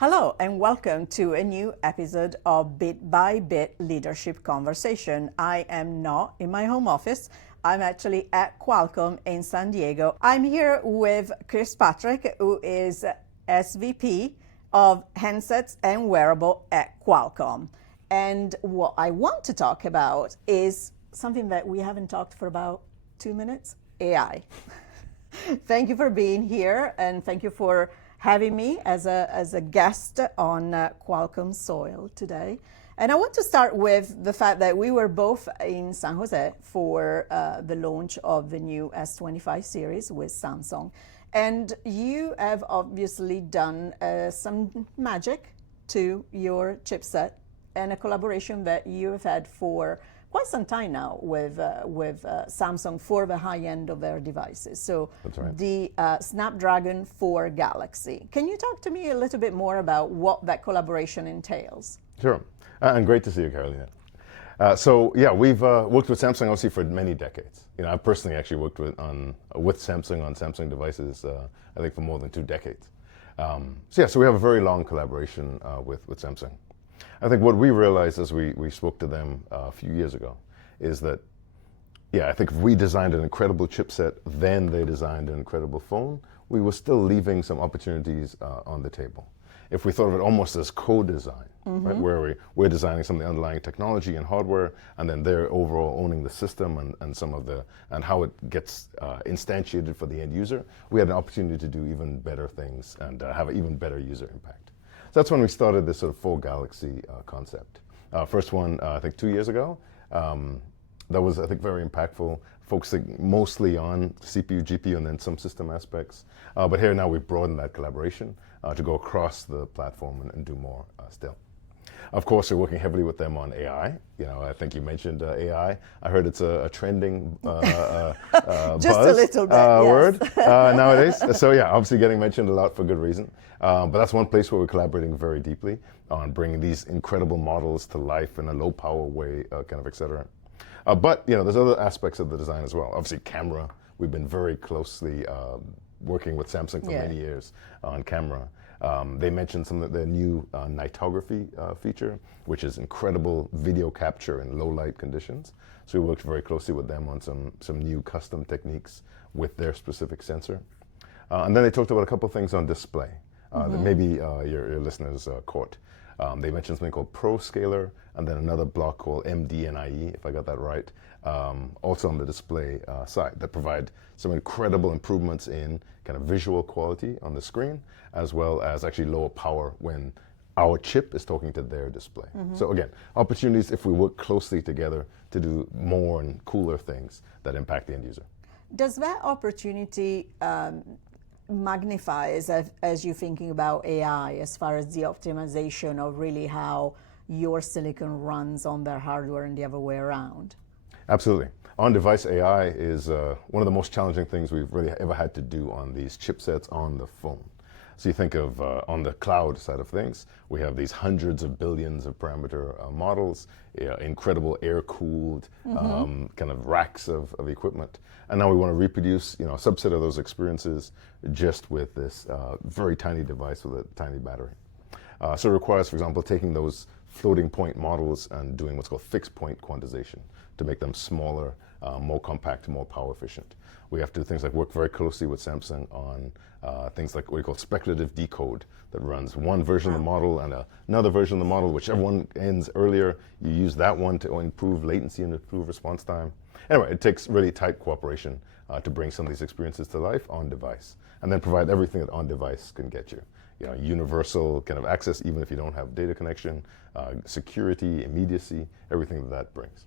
Hello and welcome to a new episode of Bit by Bit Leadership Conversation. I am not in my home office. I'm actually at Qualcomm in San Diego. I'm here with Chris Patrick, who is SVP of Handsets and Wearable at Qualcomm. And what I want to talk about is something that we haven't talked for about 2 minutes, AI. Thank you for being here and thank you for having me as a guest on Qualcomm soil today. And I want to start with the fact that we were both in San Jose for the launch of the new S25 series with Samsung. And you have obviously done some magic to your chipset and a collaboration that you have had for quite some time now with Samsung for the high end of their devices. So That's right. The Snapdragon 4 Galaxy. Can you talk to me a little bit more about what that collaboration entails? Sure, and great to see you, Carolina. We've worked with Samsung obviously for many decades. I personally actually worked with Samsung on Samsung devices, I think for more than 2 decades. So we have a very long collaboration with Samsung. I think what we realized as we spoke to them a few years ago is that, I think if we designed an incredible chipset, then they designed an incredible phone, we were still leaving some opportunities on the table. If we thought of it almost as co-design, right, where we're designing some of the underlying technology and hardware, and then they're overall owning the system and how it gets instantiated for the end user, we had an opportunity to do even better things and have an even better user impact. So that's when we started this sort of 4 Galaxy concept. First one, I think 2 years ago. That was, I think, very impactful, focusing mostly on CPU, GPU, and then some system aspects. But here now we've broadened that collaboration to go across the platform and do more still. Of course, we're working heavily with them on AI. I think you mentioned AI. I heard it's a trending Just buzz, a little bit, yes. word nowadays. So obviously getting mentioned a lot for good reason. But that's one place where we're collaborating very deeply on bringing these incredible models to life in a low power way, et cetera. But there's other aspects of the design as well. Obviously camera, we've been very closely working with Samsung for many years on camera. They mentioned some of their new nightography feature, which is incredible video capture in low light conditions. So we worked very closely with them on some new custom techniques with their specific sensor. And then they talked about a couple of things on display that maybe your listeners caught. They mentioned something called Pro Scaler, and then another block called MDNIE, if I got that right, also on the display side, that provide some incredible improvements in kind of visual quality on the screen, as well as actually lower power when our chip is talking to their display. So again, opportunities if we work closely together to do more and cooler things that impact the end user. Does that opportunity magnify as you're thinking about AI as far as the optimization of really how your silicon runs on their hardware and the other way around? Absolutely. On-device AI is one of the most challenging things we've really ever had to do on these chipsets on the phone. So you think of on the cloud side of things, we have these hundreds of billions of parameter models, incredible air-cooled kind of racks of equipment. And now we want to reproduce a subset of those experiences just with this very tiny device with a tiny battery. So it requires, for example, taking those floating point models and doing what's called fixed point quantization to make them smaller, more compact, more power efficient. We have to do things like work very closely with Samsung on things like what we call speculative decode that runs one version of the model and another version of the model, whichever one ends earlier, you use that one to improve latency and improve response time. Anyway, it takes really tight cooperation to bring some of these experiences to life on device, and then provide everything that on device can get you. Universal kind of access, even if you don't have data connection, security, immediacy, everything that brings.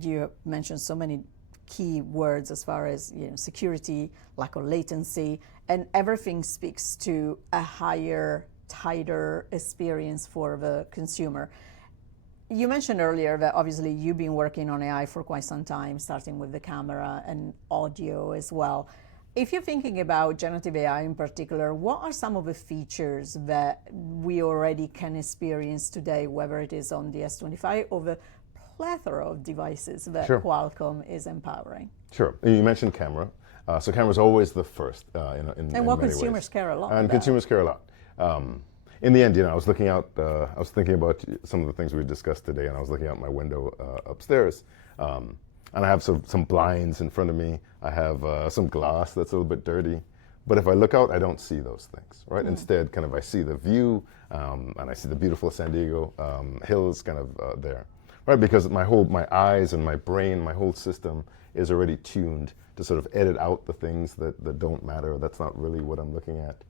You mentioned so many key words as far as security, lack of latency, and everything speaks to a higher, tighter experience for the consumer. You mentioned earlier that obviously you've been working on AI for quite some time, starting with the camera and audio as well. If you're thinking about generative AI in particular, what are some of the features that we already can experience today, whether it is on the S25 or the plethora of devices that Qualcomm is empowering? Sure. You mentioned camera. So camera is always the first in and what many consumers ways. care a lot And about. consumers care a lot. in the end, I was looking out, I was thinking about some of the things we discussed today, and I was looking out my window upstairs. And I have some blinds in front of me. I have some glass that's a little bit dirty. But if I look out, I don't see those things, right? Instead, kind of I see the view, and I see the beautiful San Diego hills kind of there, right? Because my eyes and my brain, my whole system is already tuned to sort of edit out the things that don't matter. That's not really what I'm looking at.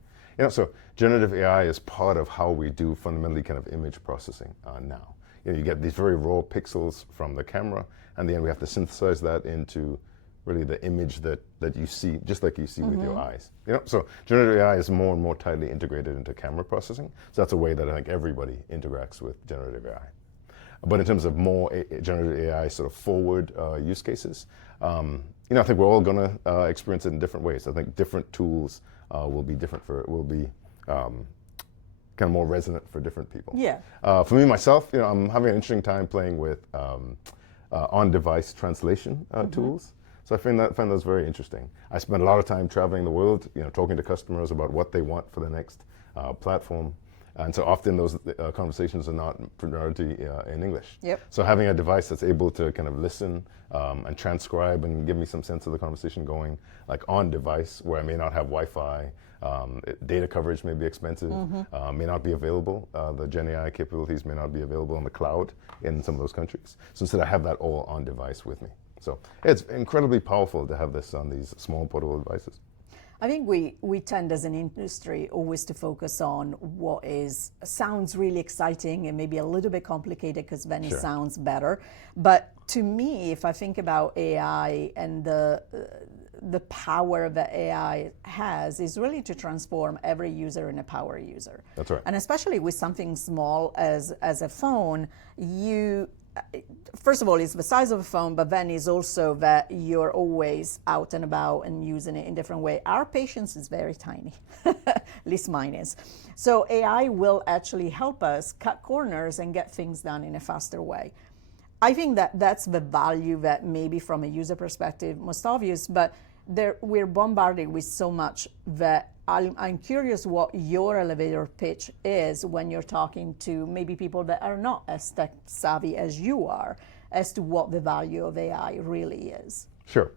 So generative AI is part of how we do fundamentally kind of image processing now. You get these very raw pixels from the camera, and then we have to synthesize that into really the image that you see, just like you see with your eyes. So generative AI is more and more tightly integrated into camera processing. So that's a way that I think everybody interacts with generative AI. But in terms of more generative AI sort of forward use cases, I think we're all going to experience it in different ways. I think different tools will be kind of more resonant for different people. Yeah. For me, myself, I'm having an interesting time playing with on-device translation tools. So I find those very interesting. I spend a lot of time traveling the world, talking to customers about what they want for the next platform. And so often those conversations are not primarily in English. Yep. So having a device that's able to kind of listen and transcribe and give me some sense of the conversation going, like on device, where I may not have Wi-Fi, data coverage may be expensive, may not be available. The Gen AI capabilities may not be available in the cloud in some of those countries. So instead I have that all on device with me. So it's incredibly powerful to have this on these small portable devices. I think we tend as an industry always to focus on what sounds really exciting and maybe a little bit complicated because then it sounds better. But to me, if I think about AI and the power that AI has is really to transform every user in a power user. That's right. And especially with something small as a phone, first of all, it's the size of a phone, but then it's also that you're always out and about and using it in different way. Our patience is very tiny, at least mine is. So AI will actually help us cut corners and get things done in a faster way. I think that's the value that maybe from a user perspective most obvious, but we're bombarded with so much that I'm curious what your elevator pitch is when you're talking to maybe people that are not as tech savvy as you are as to what the value of AI really is. Sure.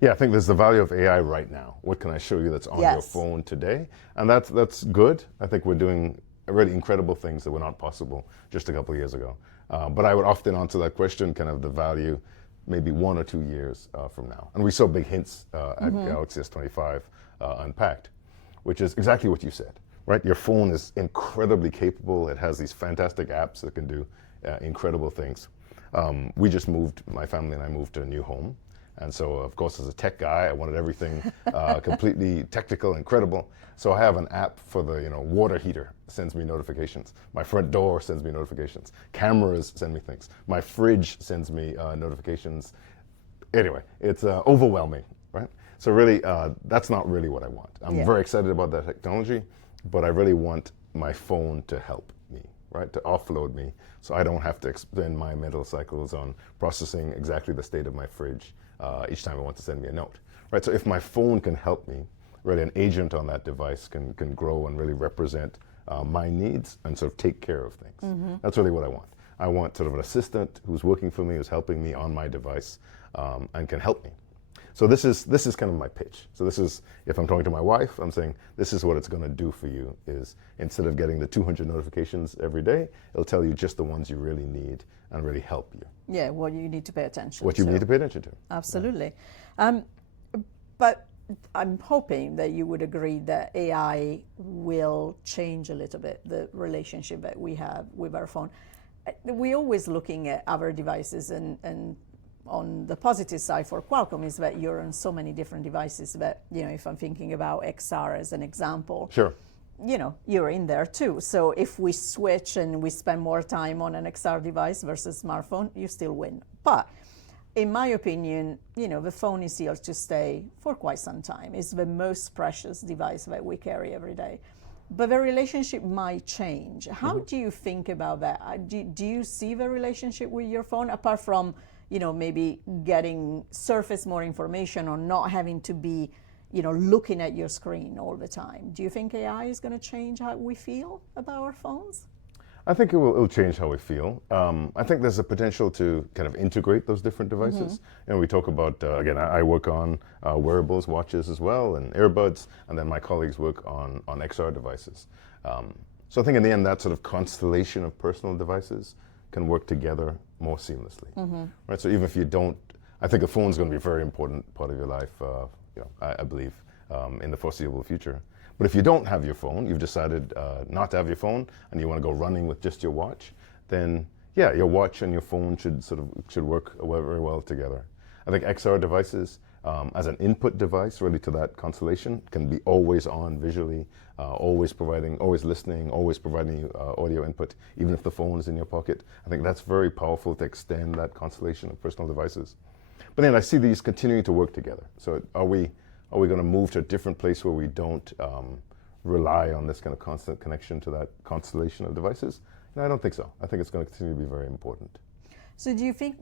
Yeah, I think there's the value of AI right now. What can I show you that's on your phone today? And that's good. I think we're doing really incredible things that were not possible just a couple of years ago. But I would often answer that question, kind of the value, maybe 1 or 2 years from now. And we saw big hints at Galaxy S25 Unpacked, which is exactly what you said, right? Your phone is incredibly capable. It has these fantastic apps that can do incredible things. We just moved, my family and I moved to a new home. And so, of course, as a tech guy, I wanted everything completely technical, incredible. So I have an app for the water heater sends me notifications. My front door sends me notifications. Cameras send me things. My fridge sends me notifications. Anyway, it's overwhelming, right? So really, that's not really what I want. I'm very excited about that technology, but I really want my phone to help me, right? To offload me so I don't have to expend my mental cycles on processing exactly the state of my fridge each time I want to send me a note, right? So if my phone can help me, really an agent on that device can grow and really represent my needs and sort of take care of things. That's really what I want. I want sort of an assistant who's working for me, who's helping me on my device and can help me. So this is kind of my pitch. So this is, if I'm talking to my wife, I'm saying, this is what it's going to do for you, is instead of getting the 200 notifications every day, it'll tell you just the ones you really need and really help you. Yeah, what you need to pay attention to. What you need to pay attention to. Absolutely. But I'm hoping that you would agree that AI will change a little bit the relationship that we have with our phone. We're always looking at other devices and on the positive side for Qualcomm is that you're on so many different devices that, if I'm thinking about XR as an example, sure, you're in there too. So if we switch and we spend more time on an XR device versus smartphone, you still win. But in my opinion, the phone is here to stay for quite some time. It's the most precious device that we carry every day. But the relationship might change. How do you think about that? Do you see the relationship with your phone, apart from maybe surface more information or not having to be, looking at your screen all the time. Do you think AI is going to change how we feel about our phones? I think it'll change how we feel. I think there's a potential to kind of integrate those different devices. We talk about, again, I work on wearables, watches as well, and earbuds, and then my colleagues work on XR devices. So I think in the end, that sort of constellation of personal devices can work together more seamlessly. Right? So even if you don't, I think a phone is going to be a very important part of your life, I believe, in the foreseeable future. But if you don't have your phone, you've decided not to have your phone, and you want to go running with just your watch, then yeah, your watch and your phone should work very well together. I think XR devices, as an input device, really to that constellation, can be always on visually, always listening, always providing you audio input, even if the phone is in your pocket. I think that's very powerful to extend that constellation of personal devices. But then I see these continuing to work together. So are we going to move to a different place where we don't rely on this kind of constant connection to that constellation of devices? No, I don't think so. I think it's going to continue to be very important. So do you see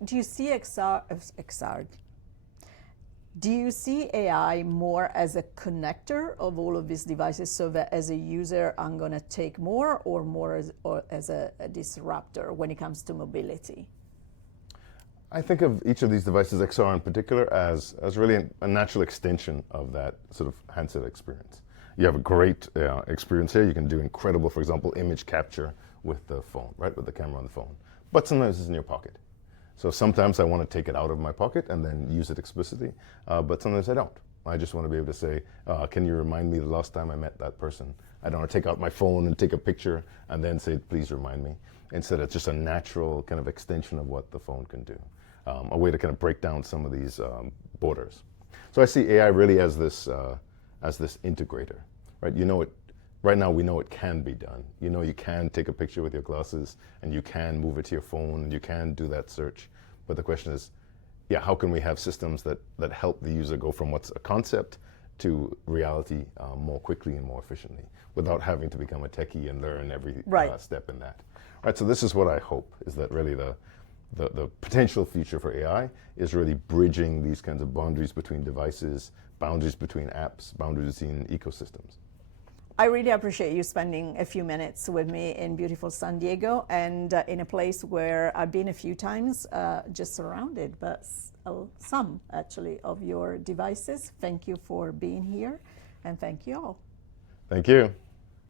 do you see AI more as a connector of all of these devices, so that as a user I'm going to take more, or more as a disruptor when it comes to mobility? I think of each of these devices, XR in particular, as really a natural extension of that sort of handset experience. You have a great experience here. You can do incredible, for example, image capture with the phone, right, with the camera on the phone. But sometimes it's in your pocket. So sometimes I want to take it out of my pocket and then use it explicitly, but sometimes I don't. I just want to be able to say, can you remind me the last time I met that person? I don't want to take out my phone and take a picture and then say, please remind me. Instead, it's just a natural kind of extension of what the phone can do. A way to kind of break down some of these borders. So I see AI really as this integrator, right? Right now we know it can be done. You can take a picture with your glasses, and you can move it to your phone, and you can do that search. But the question is, how can we have systems that help the user go from what's a concept to reality more quickly and more efficiently, without having to become a techie and learn every step in that. Right. So this is what I hope, is that really the potential future for AI is really bridging these kinds of boundaries between devices, boundaries between apps, boundaries between ecosystems. I really appreciate you spending a few minutes with me in beautiful San Diego, and in a place where I've been a few times, just surrounded, but some actually of your devices. Thank you for being here, and thank you all. Thank you.